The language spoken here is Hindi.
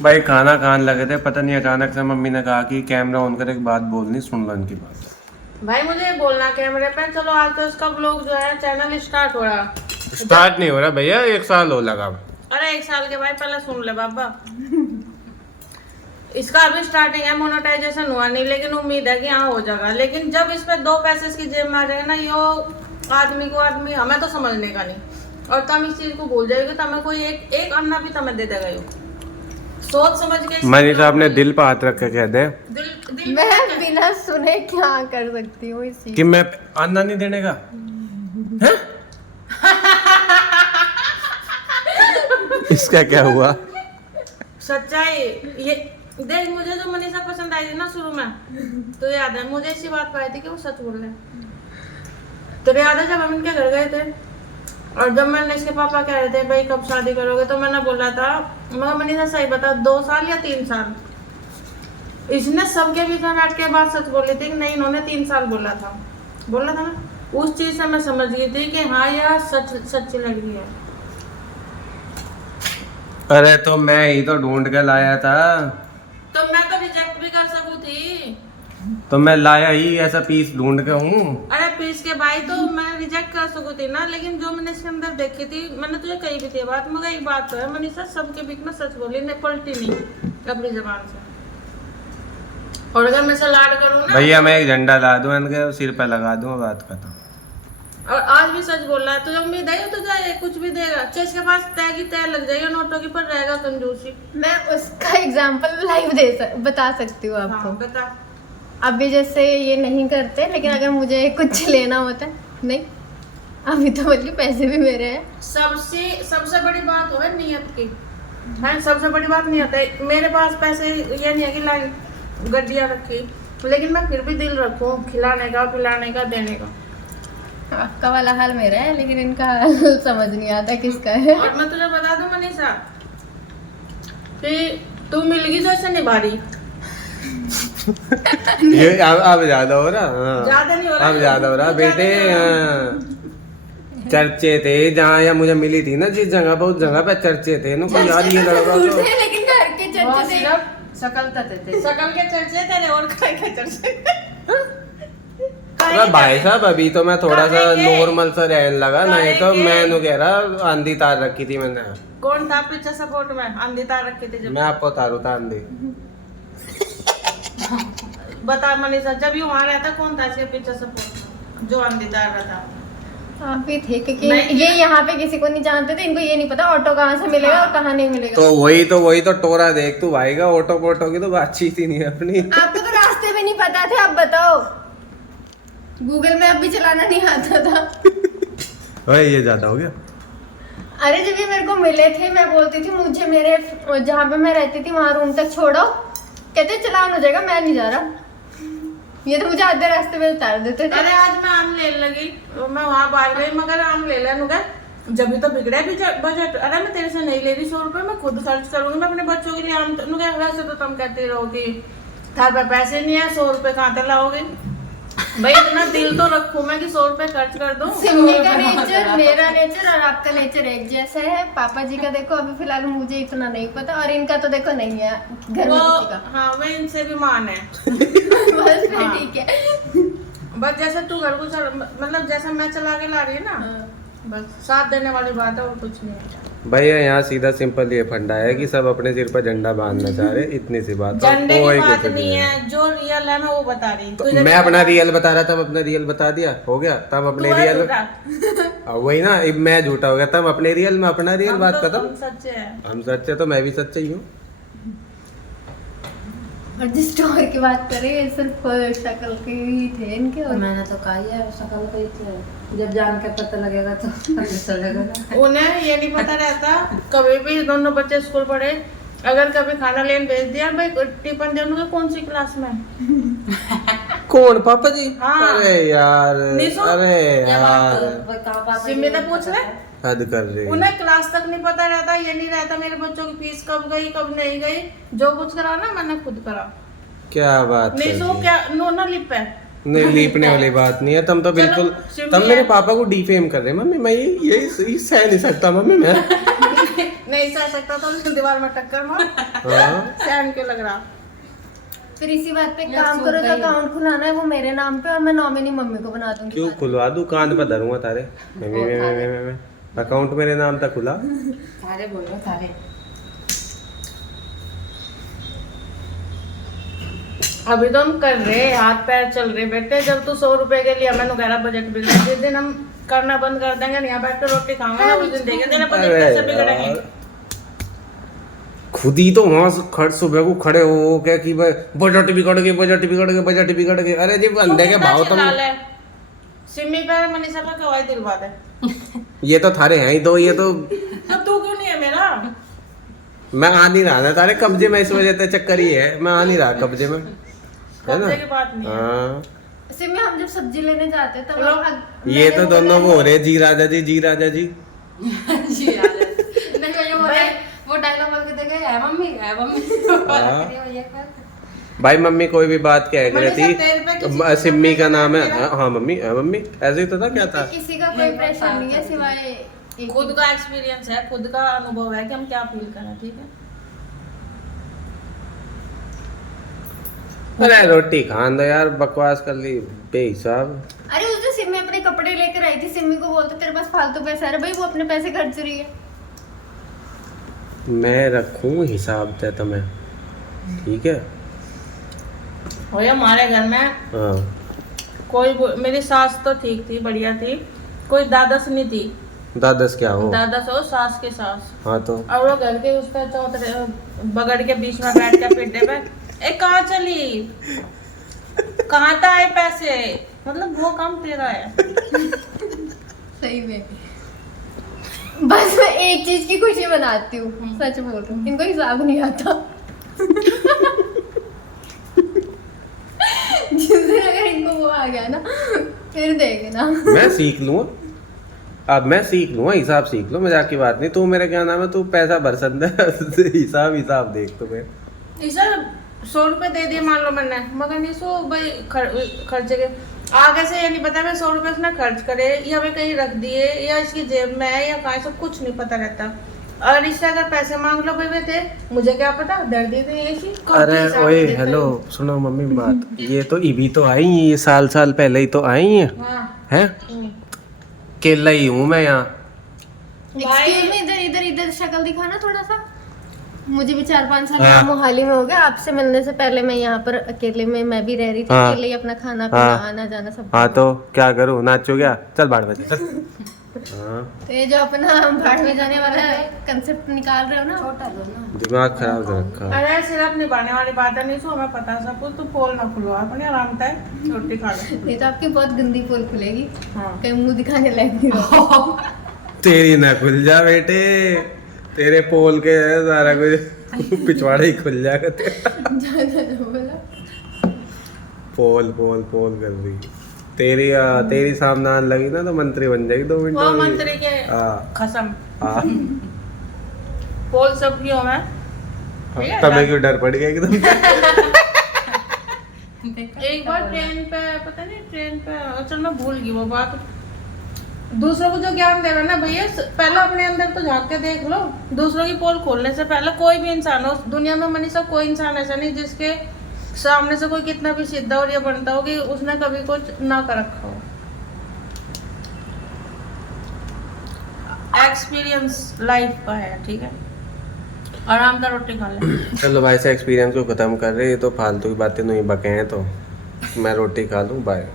भाई खाना खान लगे थे, पता नहीं अचानक से मम्मी ने कहा कि कैमरा ऑन कर एक बात बोलनी, सुन लो इनकी बात। भाई मुझे बोलना कैमरे पे। चलो आज तो इसका ब्लॉग जो है चैनल स्टार्ट हो रहा। स्टार्ट नहीं हो रहा भैया, 1 साल हो लगा। अरे 1 साल के भाई पहले सुन ले बाबा। इसका अभी स्टार्टिंग है, मोनेटाइजेशन हुआ नहीं, लेकिन उम्मीद है कि हाँ हो जाएगा। लेकिन जब इस पे 2 पैसे इसकी जेब में आ जाएगा ना, यो आदमी हमें तो समझने का नहीं। और तुम इस चीज को भूल जाएगी, तुम्हें कोई एक अन्ना भी तुम्हें दे देगा। यो सोच समझ के मनीषा अपने दिल पर हाथ रख के कह दे दिल मैं बिना सुने क्या कर सकती हूँ इस चीज कि मैं अन्ना नहीं देने का है? इसका क्या हुआ? सच्चाई ये देख, मुझे जो मनीषा पसंद आई थी ना शुरू में, तो याद है मुझे इसी बात पर आई थी कि वो सच बोल रहे हैं। तो याद है जब हम इनके घर गए थे और जब मैंने इसके पापा कह रहे थे भाई कब शादी करोगे, तो मैंने बोला था मैं मनीषा सही बता 2 साल या 3 साल। इसने सबके बीच में बैठ के बात सच बोली थी कि नहीं, इन्होंने 3 साल बोला था ना। उस चीज से मैं समझ गई थी कि हाँ यार सच्ची लड़की है। अरे तो मैं ही तो ढूंढ के लाया था, तो मैं तो रिजेक्ट भी कर सकूं थी। तो मैं लाया ही ऐसा पीस ढूंढ के हूँ। अरे पीस के भाई तो मैं रिजेक्ट कर सकूं थी ना, लेकिन जो मैंने इसके अंदर देखी थी, मैंने तुझे कही भी थी बात, मगर एक बात तो है मनीषा, सबके बीच में सच बोली, नहीं पलटी नहीं अपनी जबान से। और अगर मैं से लाड करूँ ना भैया मैं एक झंडा ला दूं इनके सिर पे लगा दूं, बात खत्म। और आज भी सच बोल रहा है, तुझे उम्मीद है तो जाए कुछ भी देगा। अच्छा इसके पास तय की तय लग जाएगी नोटों की, पर रहेगा कंजूसी। मैं उसका एग्जाम्पल लाइव बता सकती हूँ आपको। हाँ, बता। अभी जैसे ये नहीं करते, लेकिन अगर मुझे कुछ लेना होता है, नहीं अभी तो मतलब पैसे भी मेरे हैं। सबसे बड़ी बात हो है नियत की, है सबसे बड़ी बात नियत है। मेरे पास पैसे ये नहीं है कि लाइक गड्डियाँ रखी, लेकिन मैं फिर भी दिल रखूँ खिलाने का, पिलाने का, देने का। आपका वाला हाल मेरा है, लेकिन इनका हाल समझ नहीं आता किसका है। और मैं तुझे बता दूं मनीषा कि तू मिलगी तो ऐसे निभा रही। ये अब ज्यादा हो रहा, हाँ। ज्यादा नहीं हो रहा, अब ज्यादा हो रहा बेटे। हाँ। चर्चे थे जहाँ या मुझे मिली थी ना, जिस जगह पर उस जगह पे चर्चे थे ना, कोई यार ये लड़का तो लेकिन घर के चर्चे से सकल के चर्चे तेरे और काय के चर्चे। अरे भाई साहब अभी तो मैं थोड़ा सा नॉर्मल सा रहने लगा, नहीं तो मैं नु कह रहा आंधी तार रखी थी मैंने। कौन था पीछे सपोर्ट में? आंधी तार रखी थी जब। मैं आपको उतारू था आंधी। बता मनीषा, जब ये वहाँ रहता कौन था इसके पीछे सपोर्ट जो आंधी तार रहा था? आप ही थे, क्योंकि ये यहाँ पे किसी को नहीं जानते थे, इनको ये नहीं पता ऑटो कहाँ से मिलेगा और कहाँ नहीं मिलेगा। तो वही तो टोरा देख तू भाई का, ऑटो पोटो की तो बातचीत ही नहीं है अपनी। आपको तो रास्ते भी नहीं पता थे, अब बताओ। गूगल मैप भी चलाना नहीं आता था। भाई ये ज्यादा हो गया। अरे जब ये मेरे को मिले थे, मैं बोलती थी मुझे मेरे जहाँ पे मैं रहती थी वहाँ रूम तक छोड़ो, कहते चलान हो जाएगा, मैं नहीं जा रहा। ये तो मुझे आधे रास्ते में उतार देते थे। अरे आज मैं आम ले लगी, मैं वहाँ बाहर गई, मगर आम ले लेगा जब भी तो बिगड़े भी बजट। अरे मैं तेरे से नहीं ले रही 100 रुपए, मैं खुद खर्च करूंगी, मैं अपने बच्चों के लिए आम। वैसे तो तुम कहते रहोगी थार पे पैसे नहीं है, 100 रुपए कहाँ तक लाओगे? भाई इतना दिल तो रखूं मैं कि 100 रुपए खर्च कर दूं। सिमी का नेचर, मेरा नेचर और आपका नेचर एक जैसा है। पापा जी का देखो अभी फिलहाल मुझे इतना नहीं पता, और इनका तो देखो नहीं है घर में किसी का। हाँ मैं इनसे भी मान है। बस फिर हाँ। ठीक है। बस जैसे तू घर को मतलब जैसे मैं चला के ला रही है ना, बस साथ देने वाली बात है और कुछ नहीं है। भैया यहाँ सीधा सिंपल ये फंडा है कि सब अपने सिर पर झंडा बांधना चाह रहे, इतनी सी बात। झंडे कोई की बात कुछ नहीं है, जो रियल है मैं वो बता रही। तो मैं अपना रियल बता रहा था, तब अपना रियल बता दिया, हो गया। तब अपने रियल वही ना, मैं झूठा हो गया, तब अपने रियल में अपना रियल बात खत्म। हम सच्चे हैं। हम सच्चे तो मैं भी सच्चा ही हूँ। और जिस स्टोर की बात करें सिर्फ शक्ल के ही थे इनके, और मैंने तो कहा है शक्ल कही थी, जब जान के पता लगेगा तो पता चलेगा ना। उन्हें ये नहीं पता रहता, कभी भी दोनों बच्चे स्कूल पढ़े, अगर कभी खाना लेने भेज दिया, भाई टिफिन देने कौन सी क्लास में? कौन पापा जी? हाँ। अरे यार, अरे यार सिमी ने पूछ ले, हद कर रही। उन्हें क्लास तक नहीं पता रहता, ये नहीं रहता मेरे बच्चों की फीस कब गई कब नहीं गई। जो कुछ करा ना मैंने खुद करा। क्या बात नहीं कर सो दी? क्या नो ना लिप है। नहीं लीपने वाली बात नहीं है, तुम तो बिल्कुल सिमी तुम है। मेरे पापा को डिफेम कर रहे हैं। मम्मी मैं ये सह नहीं सकता मम्मी मैं। नहीं सह सकता तो उसको दीवार में टक्कर मार। हाँ सहन क्यों लग रहा? फिर इसी बात पे यार, काम सूख करो, जो गई। अकाउंट खुलाना है वो मेरे नाम पे और मैं नॉमिनी मम्मी को बना दूंगी। क्यों खुलवा दूं, कान पर धरूंगा तारे। मैं अकाउंट मेरे नाम तक खुला। थारे बोलो थारे। अभी तो हम कर रहे, हाथ पैर चल रहे बेटे। जब तू 100 रुपए के लिए हमें वगैरह बजट बिगड़ा, जिस दिन हम करना बंद कर देंगे, यहाँ बैठ कर रोटी खाऊंगा ना, उस दिन देखेंगे तेरे बजट अरे कैसे बिगड़ेंगे। यार, खुद ही तो वहां सुबह को खड़े हो क्या कि भाई बजट बिगड़ गए, बजट बिगड़ गए, बजट बिगड़ गए। अरे जी बंदे के भाव तुम, सिमी पे मनीषा का गवाही दिलवा दे। ये तो थारे हैं ही दो, ये तो तो तू क्यों नहीं है मेरा? मैं आ नहीं रहा ना तारे कब्जे में, इस वजह से चक्कर ही है, मैं आ नहीं रहा कब्जे में, है ना। कब्जे की बात नहीं है। हाँ सिमी हम जब सब्जी लेने जाते हैं तब हेलो। ये तो दोनों वो हो रहे जी राजा जी, जी राजा जी। जी यार। नहीं भैया वो डायलॉग बोल के देखे है मम्मी, है मम्मी। हाँ। भैया का भाई मम्मी कोई भी बात कह मनीषा, रही तेरे पे किसी थी, का सिम्मी का प्रेशर नाम है। नहीं है? हाँ मम्मी, हाँ मम्मी, ऐसे ही तो था, क्या था। किसी का कोई प्रेशर नहीं है सिवाय एक खुद का एक्सपीरियंस है, खुद का अनुभव है कि हम क्या फील करें, ठीक है। अरे रोटी खान दो यार, बकवास कर ली बेहिसाब। अरे उस दिन सिमी अपने कपड़े लेकर आई थी, सिमी को बोलते तेरे पास फालतू पैसे आ रहे, भाई वो अपने पैसे खर्च रही है। मैं रखूं हिसाब से तुम्हें, ठीक है। और ये हमारे घर में हाँ मेरी सास तो ठीक थी, बढ़िया थी, कोई दादस नहीं थी। दादस क्या हो। दादस हो सास के सास, हाँ तो और वो घर के उस पर चौतरे बगड़ के बीच में बैठ के पिट्टे पे, ए कहाँ चली, कहाँ तो आए पैसे, मतलब वो काम तेरा है। सही में बस मैं एक चीज की खुशी बनाती हूँ, सच बोल रही हूँ, इनको हिसाब नहीं आता। जिस दिन अगर इनको वो आ गया ना फिर देखना। मैं सीख लूँ, अब मैं सीख लूँगा, हिसाब सीख लो, मजाक की बात नहीं। तू मेरे क्या नाम है, तू पैसा बरसंद है, हिसाब देख तुम्हें। सर 100 रुपए दे दिए मान लो मैंने, मगर नहीं सो भाई खर्चे के आगे से ये नहीं पता मैं 100 रुपए उसने खर्च करे या मैं कहीं रख दिए या इसकी जेब में है या कहाँ, सब कुछ नहीं पता रहता। और इससे अगर पैसे मांग लो भाई थे, मुझे क्या पता, दर्द ही नहीं है कि अरे ओए हेलो, सुनो मम्मी बात, ये तो इभी तो आई है, ये साल पहले ही तो आई है, हाँ। हैं? केला ही हूँ मैं यहाँ। एक्सक्यूज मी, इधर इधर इधर शक्ल दिखाना थोड़ा सा। मुझे भी 4-5 साल हाँ। यहाँ मोहाली में हो गया, आपसे मिलने से पहले मैं यहाँ पर अकेले में मैं भी रह रही थी, हाँ। अकेले ही अपना खाना पीना हाँ। आना जाना सब। हाँ तो क्या करूँ, नाचो क्या, चल बाढ़ बजे। हाँ तो ये जो अपना भाड़ में जाने वाला कंसेप्ट निकाल रहे हो ना, छोटा लो ना। दिमाग खराब कर रखा है। अरे सिर्फ निभाने वाली बात है, नहीं सो हमें पता सब कुछ, तो पोल ना खुलवा अपने आराम से रोटी खा ले। ये तो आपकी बहुत गंदी पोल खुलेगी, हाँ। कहीं मुंह दिखाने लायक नहीं हो। तेरी ना खुल जा बेटे, तेरे पोल के है सारा कुछ, पिछवाड़ा ही खुल जाएगा तेरा। बोला पोल कर रही तेरी सामने आने लगी ना तो मंत्री बन जाएगी 2 मिनट वो में। मंत्री के हाँ। कसम, हाँ। पोल सब क्यों है। तब क्यों डर पड़ गया एकदम। एक बार ट्रेन पे, पता नहीं ट्रेन पे, चल मैं भूल गई वो बात। दूसरों को जो ज्ञान दे रहा ना भैया, पहले अपने अंदर तो झांक के देख लो। दूसरों की पोल खोलने से पहले कोई भी इंसान हो दुनिया में, मनीषा कोई इंसान ऐसा नहीं जिसके सामने से कोई कितना भी सीधा और ये बनता हो कि उसने कभी कुछ ना कर रखा हो। एक्सपीरियंस लाइफ का है, ठीक है। आराम से रोटी खा ले। चलो भाई से एक्सपीरियंस को खत्म कर रहे, ये तो फालतू की बातें नहीं बके हैं, तो मैं रोटी खा लूँ, बाय।